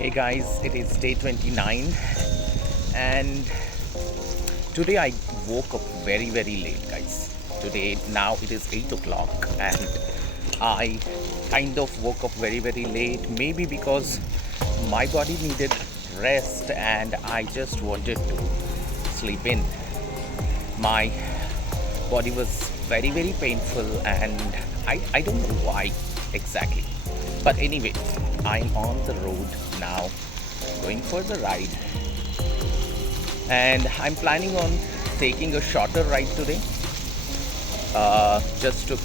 Hey guys, it is day 29 and today I woke up very late, guys. Today now it is 8 o'clock and I kind of woke up very late, maybe because my body needed rest and I just wanted to sleep in. My body was very painful and I don't know why exactly. But anyway, I'm on the road now, going for the ride, and I'm planning on taking a shorter ride today, just to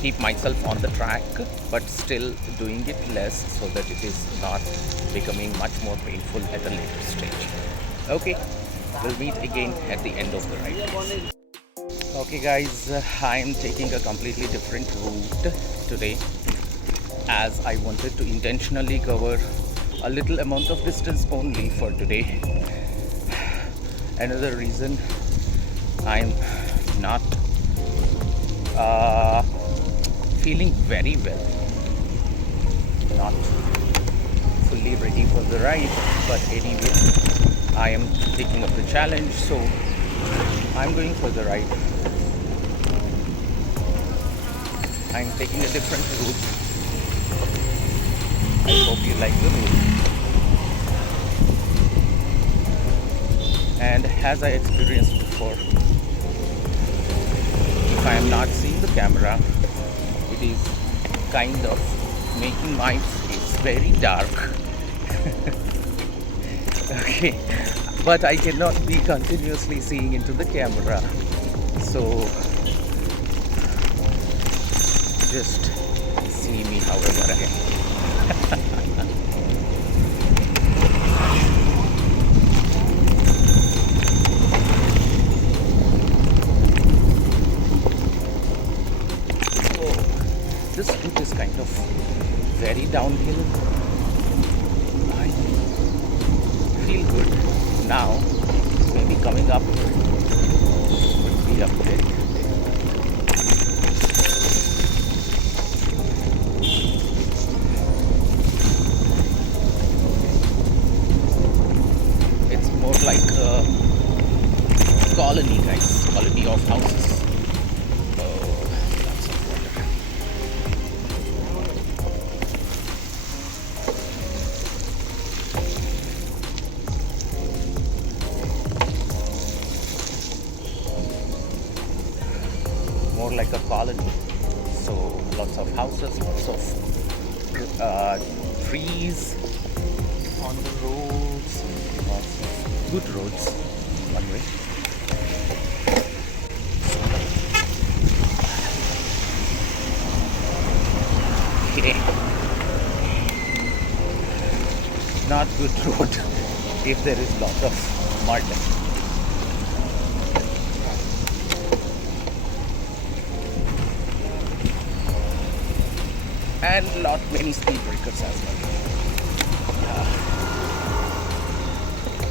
keep myself on the track, but still doing it less so that it is not becoming much more painful at a later stage. Okay, we'll meet again at the end of the ride. Okay guys, I am taking a completely different route today, as I wanted to intentionally cover a little amount of distance only for today. Another reason I'm not feeling very well, not fully ready for the ride, but anyway, I am taking up the challenge, so I'm going for the ride. I'm taking a different route. I hope you like the route. And as I experienced before, if I am not seeing the camera, it is kind of making my face very dark. Okay, but I cannot be continuously seeing into the camera, so just see me however I am. Oh, this route is kind of very downhill. I feel good now. Maybe coming up would be upgrade. More like a colony, guys. Colony of houses. Oh, lots of water. More like a colony. So lots of houses, lots of trees on the roads, lots of good roads, one way. Okay. Not good road if there is lot of mud. And many speed breakers as well.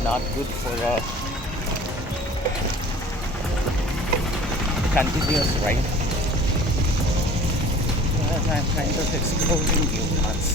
Not good for a continuous ride. But I'm kind of exploring new paths.